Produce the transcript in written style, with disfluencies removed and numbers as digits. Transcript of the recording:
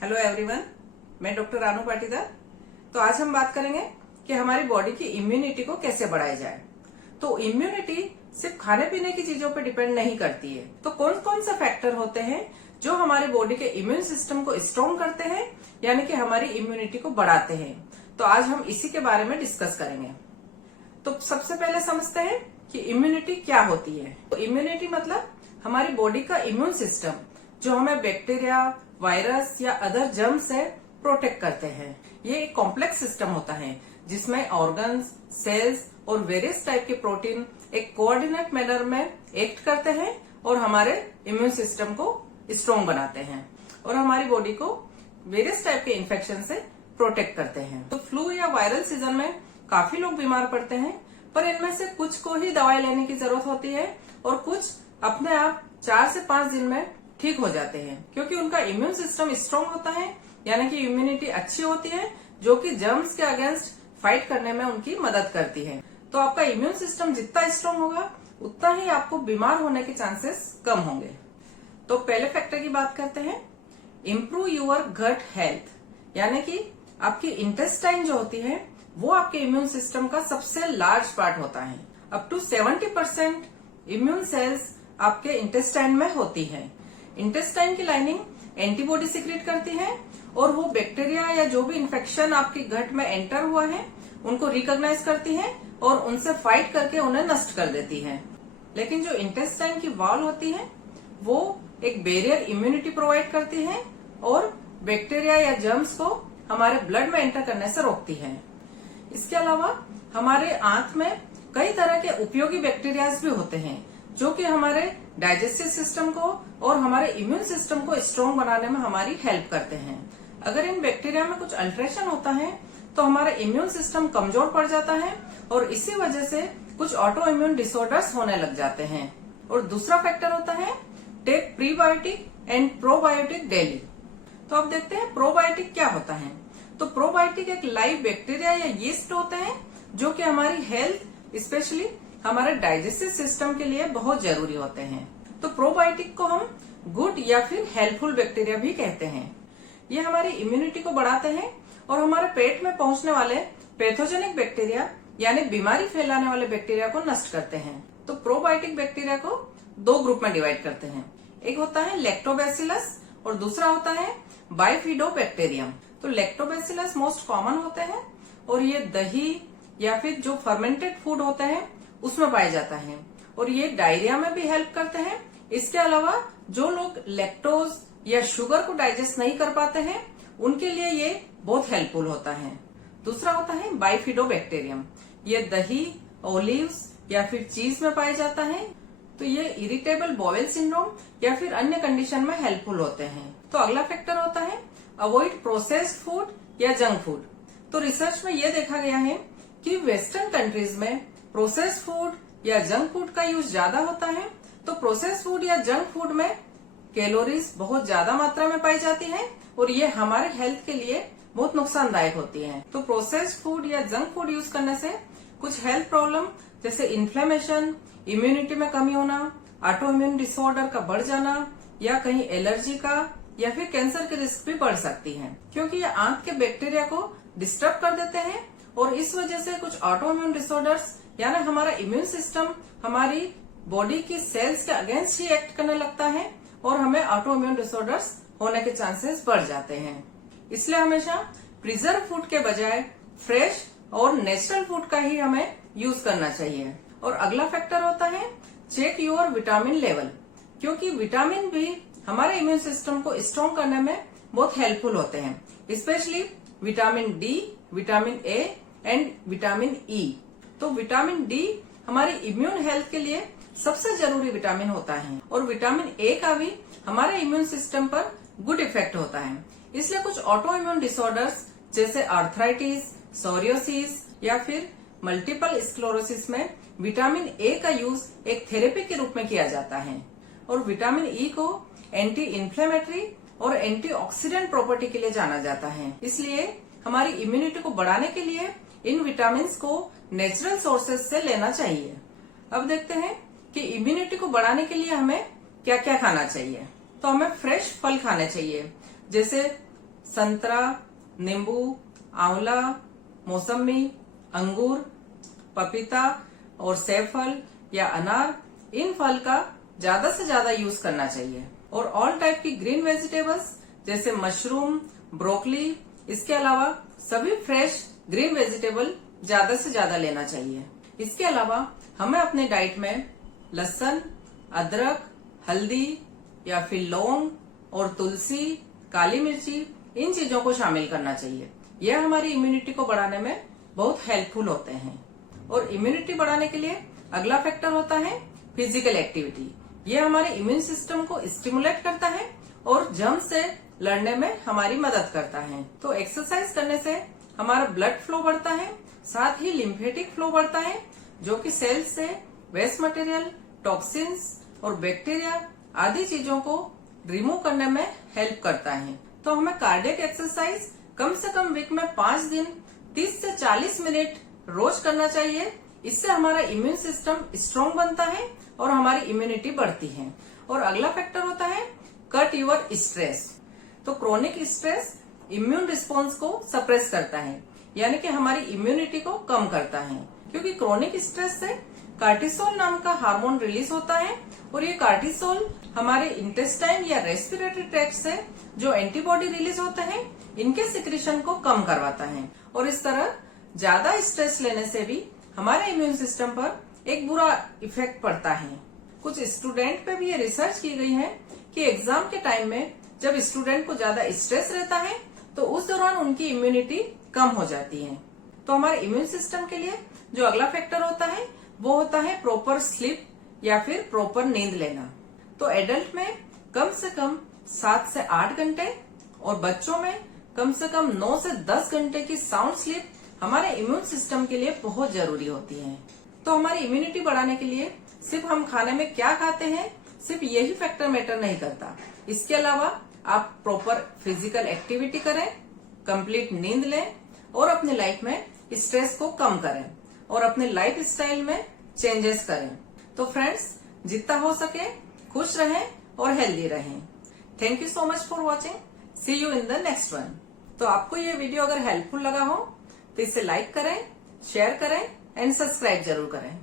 Hello everyone, मैं doctor Ranu Patidar. तो आज हम बात करेंगे कि हमारी बॉडी की इम्यूनिटी को कैसे बढ़ाई जाए। तो इम्यूनिटी सिर्फ खाने पीने की चीजों पर डिपेंड नहीं करती है। तो कौन कौन से फैक्टर होते हैं जो हमारी बॉडी के इम्यून सिस्टम को स्ट्रॉन्ग करते हैं, यानी कि हमारी इम्यूनिटी को बढ़ाते हैं। तो आज हम इसी के बारे में डिस्कस करेंगे। तो सबसे पहले समझते हैं कि इम्यूनिटी क्या होती है। तो इम्यूनिटी मतलब हमारी बॉडी का इम्यून सिस्टम जो हमें बैक्टीरिया, वायरस या अदर जर्म से प्रोटेक्ट करते हैं। ये एक कॉम्प्लेक्स सिस्टम होता है जिसमें ऑर्गन्स, सेल्स और वेरियस टाइप के प्रोटीन एक कोऑर्डिनेट मैनर में एक्ट करते हैं और हमारे इम्यून सिस्टम को स्ट्रॉन्ग बनाते हैं और हमारी बॉडी को वेरियस टाइप के इन्फेक्शन से प्रोटेक्ट करते हैं। तो फ्लू या वायरल सीजन में काफी लोग बीमार पड़ते हैं, पर इनमें से कुछ को ही दवाई लेने की जरूरत होती है और कुछ अपने आप 4 से 5 दिन में ठीक हो जाते हैं, क्योंकि उनका इम्यून सिस्टम स्ट्रांग होता है, यानी कि इम्यूनिटी अच्छी होती है जो कि जर्म्स के अगेंस्ट फाइट करने में उनकी मदद करती है। तो आपका इम्यून सिस्टम जितना स्ट्रांग होगा उतना ही आपको बीमार होने के चांसेस कम होंगे। तो पहले फैक्टर की बात करते हैं, इम्प्रूव योर गट हेल्थ, यानी कि आपकी इंटेस्टाइन जो होती है वो आपके इम्यून सिस्टम का सबसे लार्ज पार्ट होता है। अप टू 70% इम्यून सेल्स आपके इंटेस्टाइन में होती है। इंटेस्टाइन की लाइनिंग एंटीबॉडी सिक्रेट करती है और वो बैक्टीरिया या जो भी इन्फेक्शन आपके गट में एंटर हुआ है उनको रिकॉग्नाइज करती है और उनसे फाइट करके उन्हें नष्ट कर देती है। लेकिन जो इंटेस्टाइन की वॉल होती है वो एक बैरियर इम्यूनिटी प्रोवाइड करती है और बैक्टीरिया या जर्म्स को हमारे ब्लड में एंटर करने से रोकती है। इसके अलावा हमारे आंत में कई तरह के उपयोगी बैक्टीरियाज भी होते हैं जो कि हमारे डाइजेस्टिव सिस्टम को और हमारे इम्यून सिस्टम को स्ट्रॉन्ग बनाने में हमारी हेल्प करते हैं। अगर इन बैक्टीरिया में कुछ अल्ट्रेशन होता है तो हमारा इम्यून सिस्टम कमजोर पड़ जाता है और इसी वजह से कुछ ऑटो इम्यून डिसऑर्डर्स होने लग जाते हैं। और दूसरा फैक्टर होता है take prebiotic and probiotic daily. तो अब देखते हैं प्रोबायोटिक क्या होता है। तो प्रोबायोटिक एक लाइव बैक्टीरिया या यीस्ट होते हैं जो कि हमारी हेल्थ, स्पेशली हमारे डाइजेस्टिव सिस्टम के लिए बहुत जरूरी होते हैं। तो प्रोबायोटिक को हम गुड या फिर हेल्पफुल बैक्टीरिया भी कहते हैं। ये हमारी इम्यूनिटी को बढ़ाते हैं और हमारे पेट में पहुंचने वाले पैथोजेनिक बैक्टीरिया यानी बीमारी फैलाने वाले बैक्टीरिया को नष्ट करते हैं। तो प्रोबायोटिक बैक्टीरिया को 2 ग्रुप में डिवाइड करते हैं। एक होता है लैक्टोबैसिलस और दूसरा होता है बाइफिडोबैक्टीरियम। तो लैक्टोबैसिलस मोस्ट कॉमन होते हैं और ये दही या फिर जो फर्मेंटेड फूड होते हैं उसमें पाया जाता है और ये डायरिया में भी हेल्प करते हैं। इसके अलावा जो लोग लैक्टोज या शुगर को डाइजेस्ट नहीं कर पाते हैं उनके लिए ये बहुत हेल्पफुल होता है। दूसरा होता है बाइफिडोबैक्टीरियम। ये दही, ओलिव्स या फिर चीज में पाया जाता है। तो ये इरिटेबल बॉवेल सिंड्रोम या फिर अन्य कंडीशन में हेल्पफुल होते हैं। तो अगला फैक्टर होता है अवॉइड प्रोसेस्ड फूड या जंक फूड। तो रिसर्च में ये देखा गया है कि वेस्टर्न कंट्रीज में प्रोसेस्ड फूड या जंक फूड का यूज ज्यादा होता है। तो प्रोसेस्ड फूड या जंक फूड में कैलोरीज बहुत ज्यादा मात्रा में पाई जाती है और ये हमारे हेल्थ के लिए बहुत नुकसानदायक होती है। तो प्रोसेस्ड फूड या जंक फूड यूज करने से कुछ हेल्थ प्रॉब्लम जैसे इन्फ्लेमेशन, इम्यूनिटी में कमी होना, ऑटो इम्यून डिसऑर्डर का बढ़ जाना या कहीं एलर्जी का या फिर कैंसर की रिस्क भी बढ़ सकती है, क्योंकि ये आंत के बैक्टीरिया को डिस्टर्ब कर देते हैं और इस वजह से कुछ ऑटो इम्यून डिसऑर्डर्स यानी हमारा इम्यून सिस्टम हमारी बॉडी की सेल्स के अगेंस्ट ही एक्ट करने लगता है और हमें ऑटो इम्यून डिसऑर्डर्स होने के चांसेस बढ़ जाते हैं। इसलिए हमेशा प्रिजर्व फूड के बजाय फ्रेश और नेचुरल फूड का ही हमें यूज करना चाहिए। और अगला फैक्टर होता है चेक योर विटामिन लेवल, क्योंकि विटामिन भी हमारे इम्यून सिस्टम को स्ट्रॉन्ग करने में बहुत हेल्पफुल होते हैं, specially vitamin D, vitamin A and vitamin E. तो विटामिन डी हमारी इम्यून हेल्थ के लिए सबसे जरूरी विटामिन होता है और विटामिन ए का भी हमारे इम्यून सिस्टम पर गुड इफेक्ट होता है। इसलिए कुछ ऑटो इम्यून डिसऑर्डर्स जैसे आर्थराइटिस, सोरियोसिस या फिर मल्टीपल स्क्लेरोसिस में विटामिन ए का यूज एक थेरेपी के रूप में किया जाता है और विटामिन ई को एंटी इन्फ्लेमेटरी और एंटीऑक्सीडेंट प्रॉपर्टी के लिए जाना जाता है। इसलिए हमारी इम्यूनिटी को बढ़ाने के लिए इन विटामिन को नेचुरल सोर्सेज से लेना चाहिए। अब देखते हैं कि इम्यूनिटी को बढ़ाने के लिए हमें क्या क्या खाना चाहिए। तो हमें फ्रेश फल खाने चाहिए, जैसे संतरा, नींबू, आंवला, मौसमी, अंगूर, पपीता और सेब फल या अनार, इन फल का ज्यादा से ज्यादा यूज करना चाहिए। और ऑल टाइप की ग्रीन वेजिटेबल्स जैसे मशरूम, ब्रोकली, इसके अलावा सभी फ्रेश ग्रीन वेजिटेबल ज्यादा से ज्यादा लेना चाहिए। इसके अलावा हमें अपने डाइट में लहसुन, अदरक, हल्दी या फिर लौंग और तुलसी, काली मिर्ची, इन चीजों को शामिल करना चाहिए। यह हमारी इम्यूनिटी को बढ़ाने में बहुत हेल्पफुल होते हैं। और इम्यूनिटी बढ़ाने के लिए अगला फैक्टर होता है फिजिकल एक्टिविटी। ये हमारे इम्यून सिस्टम को स्टिमुलेट करता है और जर्म से लड़ने में हमारी मदद करता है। तो एक्सरसाइज करने से हमारा ब्लड फ्लो बढ़ता है, साथ ही लिम्फेटिक फ्लो बढ़ता है, जो कि सेल्स से वेस्ट मटेरियल, टॉक्सिन्स और बैक्टीरिया आदि चीजों को रिमूव करने में हेल्प करता है। तो हमें कार्डियक एक्सरसाइज कम से कम वीक में 5 दिन 30 से 40 मिनट रोज करना चाहिए। इससे हमारा इम्यून सिस्टम स्ट्रांग बनता है और हमारी इम्यूनिटी बढ़ती है। और अगला फैक्टर होता है कट योर स्ट्रेस। तो क्रोनिक स्ट्रेस इम्यून रिस्पॉन्स को सप्रेस करता है, यानी कि हमारी इम्यूनिटी को कम करता है। क्योंकि क्रोनिक स्ट्रेस से कार्टिसोल नाम का हार्मोन रिलीज होता है और ये कार्टिसोल हमारे इंटेस्टाइन या रेस्पिरेटरी ट्रैक्ट से जो एंटीबॉडी रिलीज होते हैं, इनके सिक्रीशन को कम करवाता है। और इस तरह ज्यादा स्ट्रेस लेने से भी हमारे इम्यून सिस्टम पर एक बुरा इफेक्ट पड़ता है। कुछ स्टूडेंट पे भी ये रिसर्च की गई है कि एग्जाम के टाइम में जब स्टूडेंट को ज्यादा स्ट्रेस रहता है तो उस दौरान उनकी इम्यूनिटी कम हो जाती है। तो हमारे इम्यून सिस्टम के लिए जो अगला फैक्टर होता है वो होता है प्रॉपर स्लीप या फिर प्रॉपर नींद लेना। तो एडल्ट में कम से कम 7 से 8 घंटे और बच्चों में कम से कम 9 से 10 घंटे की साउंड स्लीप हमारे इम्यून सिस्टम के लिए बहुत जरूरी होती है। तो हमारी इम्यूनिटी बढ़ाने के लिए सिर्फ हम खाने में क्या खाते हैं, सिर्फ यही फैक्टर मैटर नहीं करता। इसके अलावा आप प्रॉपर फिजिकल एक्टिविटी करें, कंप्लीट नींद लें और अपनी लाइफ में स्ट्रेस को कम करें और अपने लाइफ स्टाइल में चेंजेस करें। तो फ्रेंड्स, जितना हो सके खुश रहें और हेल्दी रहें। Thank you so much for watching. See you in the next one. तो आपको ये वीडियो अगर हेल्पफुल लगा हो तो इसे लाइक करें, शेयर करें एंड सब्सक्राइब जरूर करें।